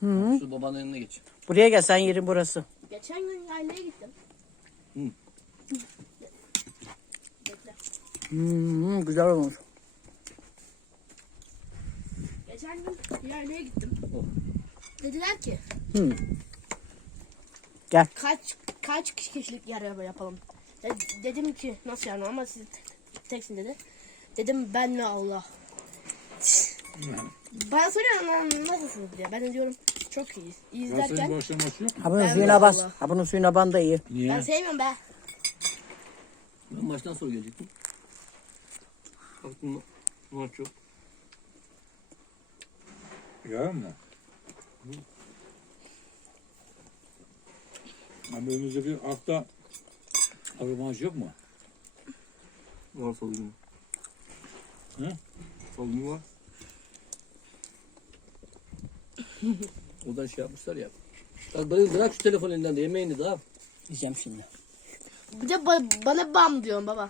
Hı. Su babanın önüne geç. Buraya gel sen yerin burası. Geçen gün yaylaya gittim. Hı. Bekle. Hmm, güzel olmuş. Geçen gün yaylaya gittim. Oh. Dediler ki Hı. Gel. kaç kaç kişilik yer yapalım. De- dedim ki nasıl yani ama siz te- teksin dedi. Dedim ben ve Allah. Bana soruyor nasılsınız diye. Ben de diyorum çok iyiyiz. İyiyiz derken başlaması yok mu? Ha bunun Ben suyuna bas. vallahi. Ha bunun suyuna ban da iyi. Niye? ben sevmiyorum be. Ben maçtan sonra gelecektim. Baktım ma- maç yok. Yarın mı? Ama önümüzdeki hafta arabamız yok mu? Var salı günü. Hı? Salı günü var. o da şey yapmışlar ya. Bak bırak, bırak şu telefon elinden de yemeğini daha. Yiyeceğim şimdi. Bir de ba- bana bam diyorsun baba.